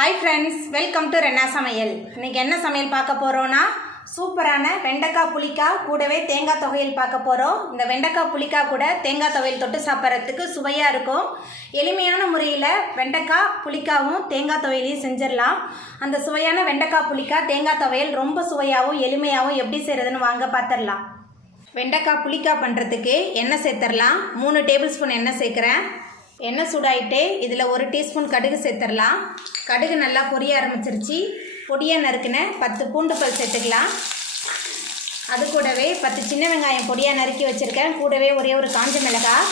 Hi friends welcome to रेन्ना समयल इनके என்ன சமையல் பார்க்க போறோம்னா சூப்பரான வெண்டைக்காய் புளிக்காய் கூடவே தேங்காய் துவையல் பார்க்க போறோம். இந்த வெண்டைக்காய் புளிக்காய் கூட தேங்காய் துவையல் தொட்டு சாப்பிட்றதுக்கு சுவையா இருக்கும். எளிமையான முறையில் வெண்டைக்காய் புளிக்காவும் தேங்காய் துவையலையும் செஞ்சிடலாம். அந்த சுவையான வெண்டைக்காய் புளிக்காய் தேங்காய் துவையல் ரொம்ப சுவையாகவும் எளிமையாகவும் எப்படி செய்யறதுன்னு வாங்க பார்த்துடலாம். வெண்டைக்காய் புளிக்காய் பண்ணுறதுக்கு எண்ணெய் சேர்த்துடலாம். 3 டேபிள் ஸ்பூன் எண்ணெய் சேர்க்குறேன். எண்ணெய் சூடாயிட்டு இதில் 1 டீஸ்பூன் கடுகு சேர்த்துடலாம். கடுகு நல்லா பொரிய ஆரம்பிச்சிருச்சு. பொடியாக நறுக்கின 10 பூண்டு பல் சேர்த்துக்கலாம். அது கூடவே 10 சின்ன வெங்காயம் பொடியாக நறுக்கி வச்சுருக்கேன். கூடவே ஒரே ஒரு காஞ்ச மிளகாய்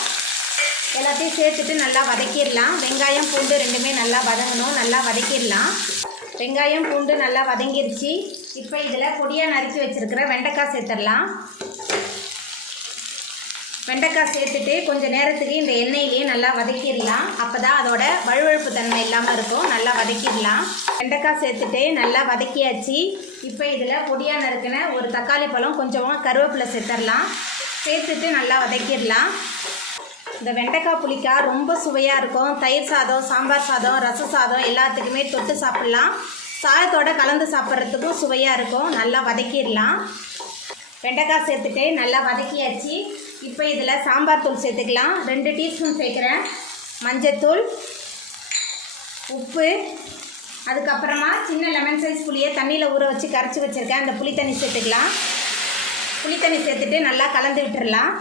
எல்லாத்தையும் சேர்த்துட்டு நல்லா வதக்கிடலாம். வெங்காயம் பூண்டு ரெண்டுமே நல்லா வதங்கணும். நல்லா வதக்கிடலாம். வெங்காயம் பூண்டு நல்லா வதங்கிருச்சு. இப்போ இதில் பொடியாக நறுக்கி வச்சுருக்கிற வெண்டைக்காய் சேர்த்துடலாம். வெண்டைக்காய் சேர்த்துட்டு கொஞ்சம் நேரத்துக்கு இந்த எண்ணெயிலேயே நல்லா வதக்கிடலாம். அப்போ தான் அதோட வழுவழுப்பு தன்மை இல்லாமல் இருக்கும். நல்லா வதக்கிடலாம். வெண்டைக்காய் சேர்த்துட்டு நல்லா வதக்கியாச்சு. இப்போ இதில் பொடியாக நறுக்கின ஒரு தக்காளி பழம் கொஞ்சமாக கருவேப்பிலை சேர்த்துடலாம். சேர்த்துட்டு நல்லா வதக்கிடலாம். இந்த வெண்டைக்காய் புளிக்காய் ரொம்ப சுவையாக இருக்கும். தயிர் சாதம், சாம்பார் சாதம், ரச சாதம் எல்லாத்துக்குமே தொட்டு சாப்பிட்லாம். சாதத்தோடு கலந்து சாப்பிட்றதுக்கும் சுவையாக இருக்கும். நல்லா வதக்கிடலாம். வெண்டைக்காய் சேர்த்துட்டு நல்லா வதக்கியாச்சு. இப்போ இதில் சாம்பார் தூள் சேர்த்துக்கலாம். 2 டீஸ்பூன் சேர்க்குறேன். மஞ்சத்தூள், உப்பு, அதுக்கப்புறமா சின்ன லெமன் சைஸ் புளியை தண்ணியில் ஊற வச்சு கரைச்சி வச்சுருக்கேன். அந்த புளித்தண்ணி சேர்த்துக்கலாம். புளித்தண்ணி சேர்த்துட்டு நல்லா கலந்து விட்டுடலாம்.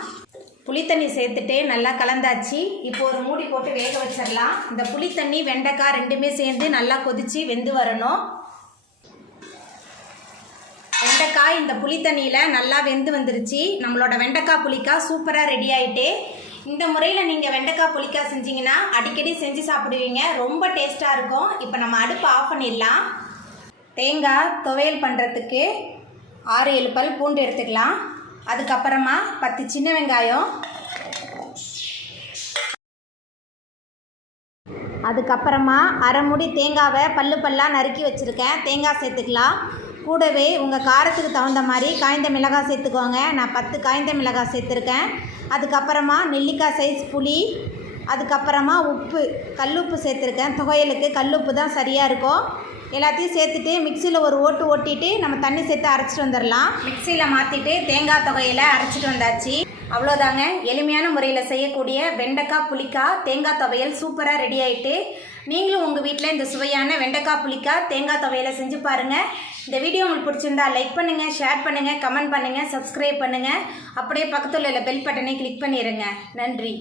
புளித்தண்ணி சேர்த்துட்டு நல்லா கலந்தாச்சு. இப்போ ஒரு மூடி போட்டு வேக வச்சிடலாம். இந்த புளித்தண்ணி வெண்டைக்காய் ரெண்டுமே சேர்ந்து நல்லா கொதித்து வெந்து வரணும். வெண்டைக்காய் இந்த புளித்தண்ணியில் நல்லா வெந்து வந்துருச்சு. நம்மளோட வெண்டைக்காய் புளிக்காய் சூப்பராக ரெடி ஆகிட்டு. இந்த முறையில் நீங்கள் வெண்டைக்காய் புளிக்காய் செஞ்சிங்கன்னா அடிக்கடி செஞ்சு சாப்பிடுவீங்க. ரொம்ப டேஸ்ட்டாக இருக்கும். இப்போ நம்ம அடுப்பு ஆஃப் பண்ணிடலாம். தேங்காய் துவையல் பண்ணுறதுக்கு 6-7 பல் பூண்டு எடுத்துக்கலாம். அதுக்கப்புறமா 10 சின்ன வெங்காயம், அதுக்கப்புறமா அரை மூடி தேங்காவை பல்லாக நறுக்கி வச்சுருக்கேன். தேங்காய் சேர்த்துக்கலாம். கூடவே உங்கள் காரத்துக்கு தகுந்த மாதிரி காய்ந்த மிளகாய் சேர்த்துக்கோங்க. நான் 10 காய்ந்த மிளகாய் சேர்த்துருக்கேன். அதுக்கப்புறமா நெல்லிக்காய் சைஸ் புளி, அதுக்கப்புறமா உப்பு, கல்லுப்பு சேர்த்துருக்கேன். துவையலுக்கு கல்லுப்பு தான் சரியாக இருக்கும். எல்லாத்தையும் சேர்த்துட்டு மிக்சியில் ஒரு ஓட்டிட்டு நம்ம தண்ணி சேர்த்து அரைச்சிட்டு வந்துடலாம். மிக்சியில் மாற்றிட்டு தேங்காய் துவையலை அரைச்சிட்டு வந்தாச்சு. அவ்வளோதாங்க. எளிமையான முறையில் செய்யக்கூடிய வெண்டைக்காய் புளிக்காய் தேங்காய் துவையல் சூப்பராக ரெடி ஆகிட்டு. நீங்களும் உங்கள் வீட்டில் இந்த சுவையான வெண்டைக்காய் புளிக்காய் தேங்காய் துவையலை செஞ்சு பாருங்கள். இந்த வீடியோ உங்களுக்கு பிடிச்சிருந்தா லைக் பண்ணுங்கள், ஷேர் பண்ணுங்கள், கமெண்ட் பண்ணுங்கள், சப்ஸ்கிரைப் பண்ணுங்கள். அப்படியே பக்கத்தில் உள்ள பெல் பட்டனை கிளிக் பண்ணிடுங்க. நன்றி.